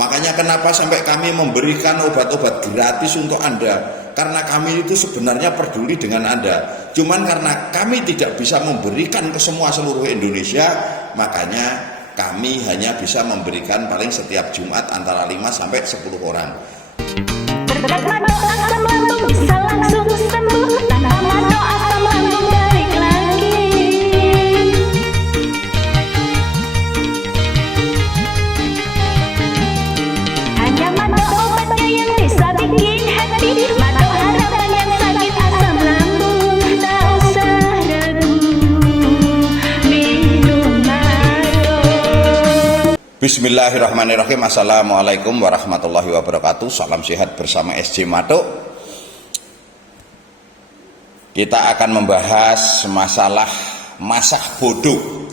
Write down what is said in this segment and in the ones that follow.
Makanya kenapa sampai kami memberikan obat-obat gratis untuk Anda, karena kami itu sebenarnya peduli dengan Anda. Cuman karena kami tidak bisa memberikan ke semua seluruh Indonesia, makanya kami hanya bisa memberikan paling setiap Jumat antara 5 sampai 10 orang. Bisa langsung sembuh tanpa doa, asam lambung balik lagi. Hanya mata obatnya yang bisa bikin hati, mata harapan yang sakit asam lambung. Tak usah ragu, minum Mado. Bismillahirrahmanirrahim. Assalamualaikum warahmatullahi wabarakatuh. Salam sehat bersama SJ Mado. Kita akan membahas masalah masa bodoh.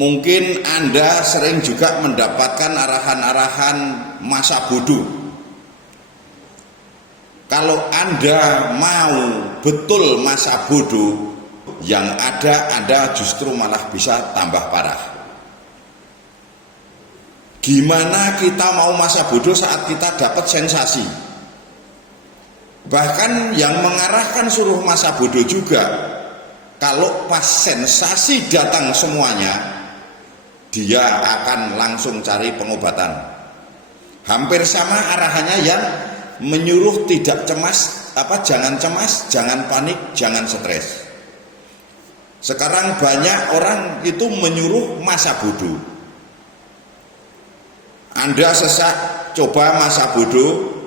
Mungkin Anda sering juga mendapatkan arahan-arahan masa bodoh. Kalau Anda mau betul masa bodoh, yang ada Anda justru malah bisa tambah parah. Gimana kita mau masa bodoh saat kita dapat sensasi? Bahkan yang mengarahkan suruh masa bodoh juga, kalau pas sensasi datang semuanya, dia akan langsung cari pengobatan. Hampir sama arahannya yang menyuruh tidak cemas, jangan cemas, jangan panik, jangan stres. Sekarang banyak orang itu menyuruh masa bodoh. Anda sesak, coba masa bodoh.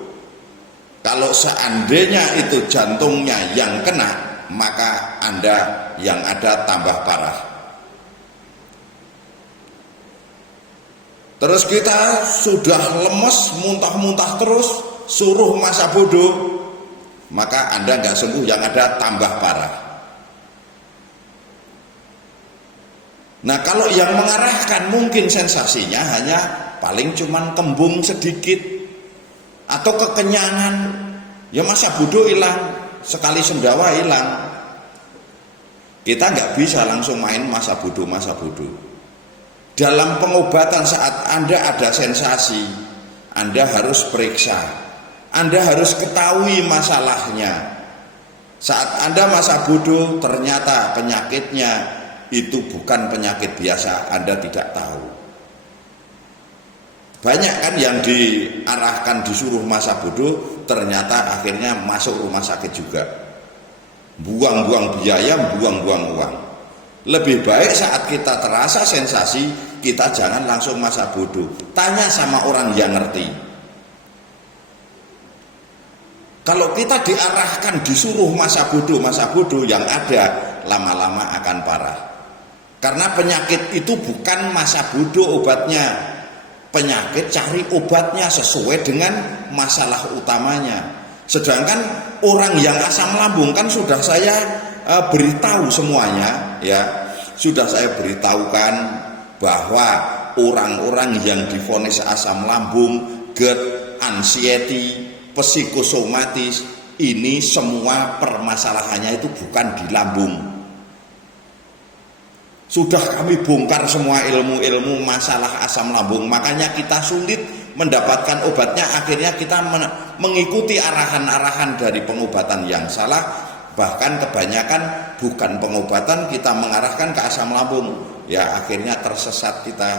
Kalau seandainya itu jantungnya yang kena, maka Anda yang ada tambah parah. Terus kita sudah lemes, muntah-muntah terus, suruh masa bodoh, maka Anda nggak sembuh, yang ada tambah parah. Nah, kalau yang mengarahkan mungkin sensasinya hanya paling cuman kembung sedikit atau kekenyangan, ya masa bodoh hilang, sekali sendawa hilang. Kita nggak bisa langsung main masa bodoh. Dalam pengobatan saat Anda ada sensasi, Anda harus periksa, Anda harus ketahui masalahnya. Saat Anda masa bodoh, ternyata penyakitnya itu bukan penyakit biasa, Anda tidak tahu. Banyak kan yang diarahkan disuruh masa bodoh, ternyata akhirnya masuk rumah sakit juga. Buang-buang biaya, buang-buang uang. Lebih baik saat kita terasa sensasi, kita jangan langsung masa bodoh. Tanya sama orang yang ngerti. Kalau kita diarahkan disuruh masa bodoh, yang ada lama-lama akan parah. Karena penyakit itu bukan masa bodoh obatnya. Penyakit cari obatnya sesuai dengan masalah utamanya. Sedangkan orang yang asam lambung kan sudah saya beritahu semuanya, ya. Sudah saya beritahukan bahwa orang-orang yang divonis asam lambung, GERD, anxiety, psikosomatis, ini semua permasalahannya itu bukan di lambung. Sudah kami bongkar semua ilmu-ilmu masalah asam lambung, makanya kita sulit mendapatkan obatnya. Akhirnya kita mengikuti arahan-arahan dari pengobatan yang salah. Bahkan kebanyakan bukan pengobatan, kita mengarahkan ke asam lambung. Ya akhirnya tersesat kita.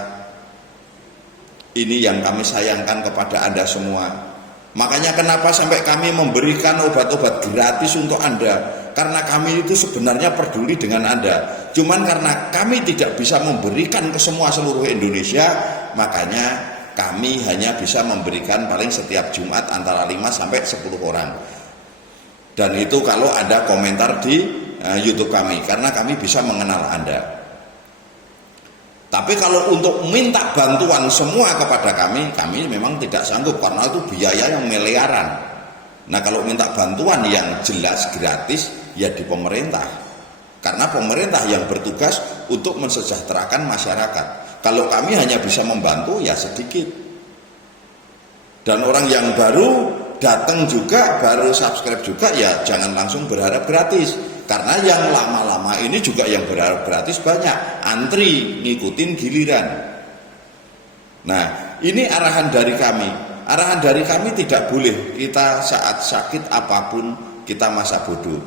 Ini yang kami sayangkan kepada Anda semua. Makanya kenapa sampai kami memberikan obat-obat gratis untuk Anda, karena kami itu sebenarnya peduli dengan Anda. Cuman karena kami tidak bisa memberikan ke semua seluruh Indonesia, makanya kami hanya bisa memberikan paling setiap Jumat antara 5 sampai 10 orang. Dan itu kalau ada komentar di YouTube kami, karena kami bisa mengenal Anda. Tapi kalau untuk minta bantuan semua kepada kami memang tidak sanggup, karena itu biaya yang miliaran. Nah kalau minta bantuan yang jelas gratis, ya di pemerintah. Karena pemerintah yang bertugas untuk mensejahterakan masyarakat. Kalau kami hanya bisa membantu, ya sedikit. Dan orang yang baru datang juga, baru subscribe juga, ya jangan langsung berharap gratis. Karena yang lama-lama ini juga yang berharap gratis banyak, antri ngikutin giliran. Nah, ini arahan dari kami. Arahan dari kami tidak boleh kita saat sakit apapun kita masa bodoh.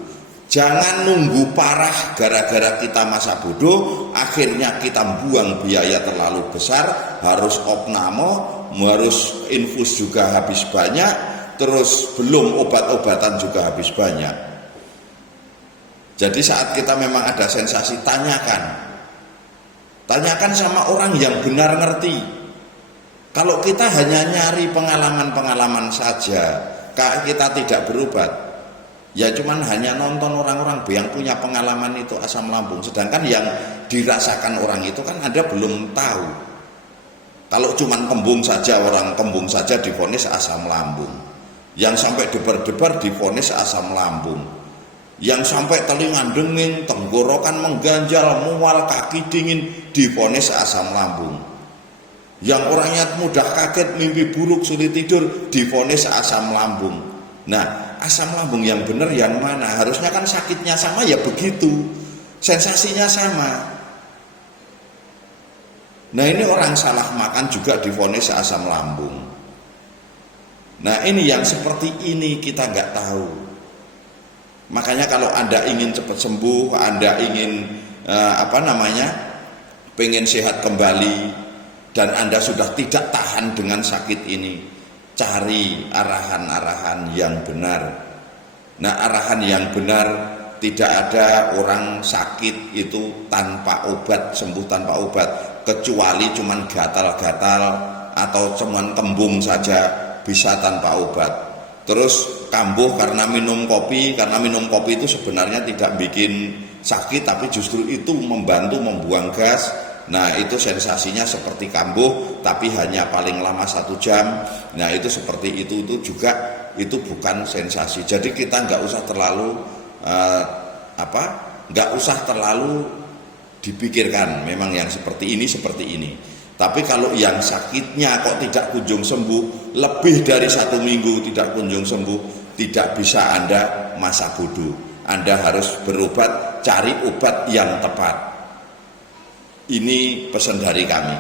Jangan nunggu parah gara-gara kita masa bodoh, akhirnya kita buang biaya terlalu besar, harus opname, harus infus juga habis banyak, terus belum obat-obatan juga habis banyak. Jadi saat kita memang ada sensasi, tanyakan sama orang yang benar ngerti. Kalau kita hanya nyari pengalaman-pengalaman saja, kita tidak berobat, ya cuman hanya nonton orang-orang yang punya pengalaman itu asam lambung. Sedangkan yang dirasakan orang itu kan Anda belum tahu. Kalau cuman kembung saja, orang kembung saja divonis asam lambung. Yang sampai debar-debar divonis asam lambung. Yang sampai telinga denging, tenggorokan mengganjal, mual, kaki dingin divonis asam lambung. Yang orangnya mudah kaget, mimpi buruk, sulit tidur divonis asam lambung. Nah, asam lambung yang benar yang mana? Harusnya kan sakitnya sama ya begitu, sensasinya sama. Nah, ini orang salah makan juga divonis asam lambung. Nah, ini yang seperti ini kita nggak tahu. Makanya kalau Anda ingin cepat sembuh, Anda ingin pengen sehat kembali, dan Anda sudah tidak tahan dengan sakit ini, cari arahan-arahan yang benar. Nah, arahan yang benar, tidak ada orang sakit itu tanpa obat, sembuh tanpa obat, kecuali cuman gatal-gatal atau cuman kembung saja bisa tanpa obat. Terus kambuh karena minum kopi itu sebenarnya tidak bikin sakit, tapi justru itu membantu membuang gas. Nah, itu sensasinya seperti kambuh, tapi hanya paling lama 1 jam. Nah, itu seperti itu juga itu bukan sensasi. Jadi kita nggak usah terlalu dipikirkan. Memang yang seperti ini. Tapi kalau yang sakitnya kok tidak kunjung sembuh, lebih dari 1 minggu tidak kunjung sembuh, tidak bisa Anda masa bodoh. Anda harus berobat, cari obat yang tepat. Ini pesan dari kami.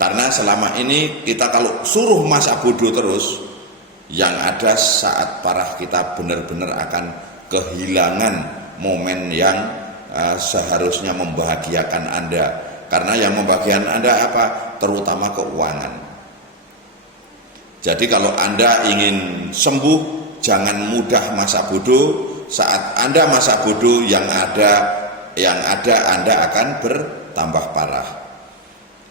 Karena selama ini kita kalau suruh masa bodoh terus, yang ada saat parah kita benar-benar akan kehilangan momen yang seharusnya membahagiakan Anda. Karena yang membahagiakan Anda apa? Terutama keuangan. Jadi kalau Anda ingin sembuh, jangan mudah masa bodoh. Saat Anda masa bodoh, yang ada Anda akan bertambah parah.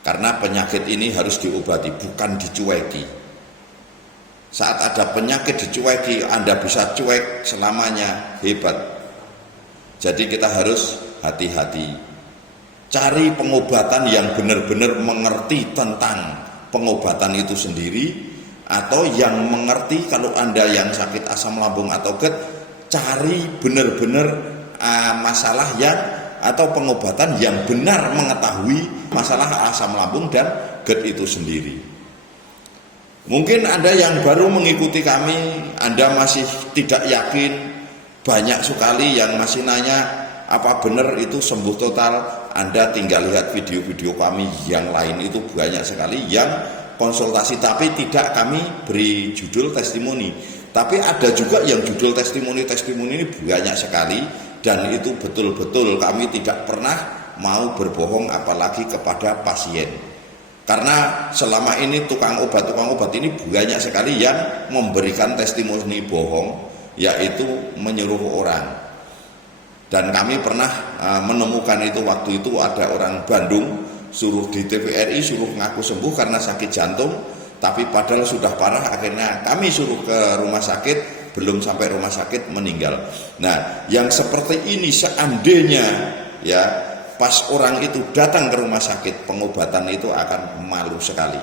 Karena penyakit ini harus diobati, bukan dicueki. Saat ada penyakit dicueki, Anda bisa cuek selamanya, hebat. Jadi kita harus hati-hati. Cari pengobatan yang benar-benar mengerti tentang pengobatan itu sendiri, atau yang mengerti kalau Anda yang sakit asam lambung atau GERD, cari benar-benar masalah yang atau pengobatan yang benar mengetahui masalah asam lambung dan GERD itu sendiri. Mungkin Anda yang baru mengikuti kami, Anda masih tidak yakin, banyak sekali yang masih nanya apa benar itu sembuh total. Anda tinggal lihat video-video kami yang lain, itu banyak sekali yang konsultasi, tapi tidak kami beri judul testimoni. Tapi ada juga yang judul testimoni ini banyak sekali, dan itu betul-betul kami tidak pernah mau berbohong apalagi kepada pasien. Karena selama ini tukang obat ini banyak sekali yang memberikan testimoni bohong, yaitu menyuruh orang. Dan kami pernah menemukan itu, waktu itu ada orang Bandung suruh di TVRI, suruh ngaku sembuh karena sakit jantung, tapi padahal sudah parah. Akhirnya kami suruh ke rumah sakit, belum sampai rumah sakit meninggal. Nah, yang seperti ini seandainya ya pas orang itu datang ke rumah sakit, pengobatan itu akan malu sekali.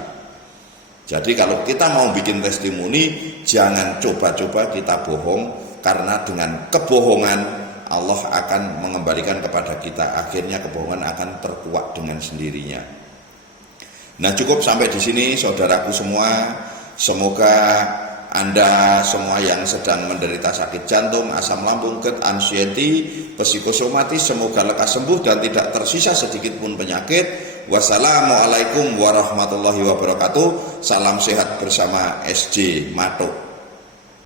Jadi kalau kita mau bikin testimoni, jangan coba-coba kita bohong, karena dengan kebohongan Allah akan mengembalikan kepada kita. Akhirnya kebohongan akan terkuak dengan sendirinya. Nah, cukup sampai di sini saudaraku semua. Semoga Anda semua yang sedang menderita sakit jantung, asam lambung, GERD, anxiety, psikosomatis, semoga lekas sembuh dan tidak tersisa sedikit pun penyakit. Wassalamualaikum warahmatullahi wabarakatuh. Salam sehat bersama SJ Matuk.